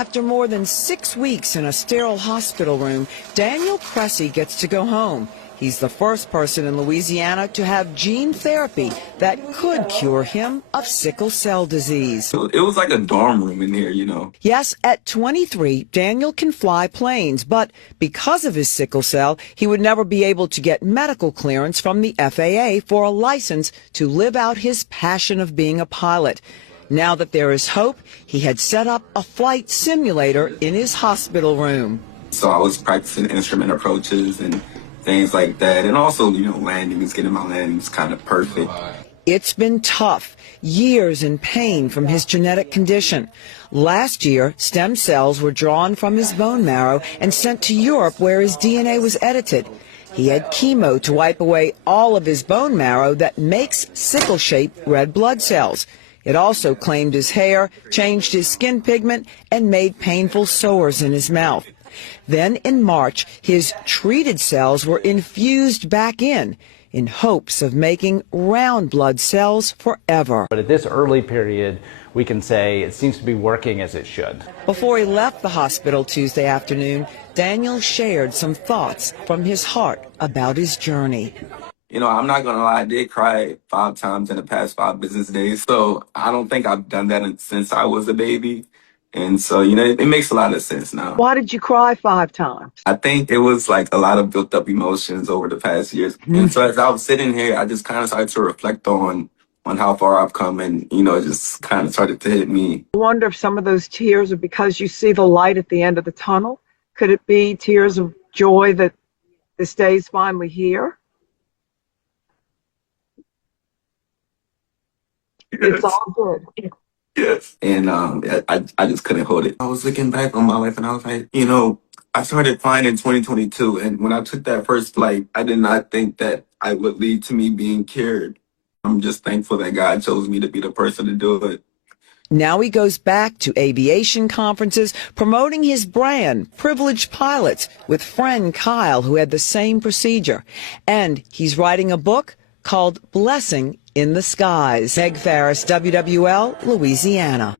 After more than 6 weeks in a sterile hospital room, Daniel Cressy gets to go home. He's the first person in Louisiana to have gene therapy that could cure him of sickle cell disease. It was like a dorm room in here, you know. Yes, at 23, Daniel can fly planes, but because of his sickle cell, he would never be able to get medical clearance from the FAA for a license to live out his passion of being a pilot. Now that there is hope, he had set up a flight simulator in his hospital room. So I was practicing instrument approaches and things like that. And also, you know, landings, getting my landings kind of perfect. It's been tough, years in pain from his genetic condition. Last year, stem cells were drawn from his bone marrow and sent to Europe where his DNA was edited. He had chemo to wipe away all of his bone marrow that makes sickle-shaped red blood cells. It also claimed his hair, changed his skin pigment, and made painful sores in his mouth. Then in March, his treated cells were infused back in hopes of making round blood cells forever. But at this early period, we can say it seems to be working as it should. Before he left the hospital Tuesday afternoon, Daniel shared some thoughts from his heart about his journey. You know, I'm not going to lie, I did cry 5 times in the past 5 business days. So I don't think I've done that since I was a baby. And so, you know, it makes a lot of sense now. Why did you cry 5 times? I think it was like a lot of built up emotions over the past years. And so as I was sitting here, I just kind of started to reflect on how far I've come, and, you know, it just kind of started to hit me. I wonder if some of those tears are because you see the light at the end of the tunnel. Could it be tears of joy that this day is finally here? Yes. It's all good. Yes. And I just couldn't hold it. I was looking back on my life and I was like, you know, I started flying in 2022. And when I took that first flight, I did not think that I would lead to me being cured. I'm just thankful that God chose me to be the person to do it. Now he goes back to aviation conferences, promoting his brand, Privileged Pilots, with friend Kyle, who had the same procedure. And he's writing a book called Blessing in the Skies. Meg Farris, WWL, Louisiana.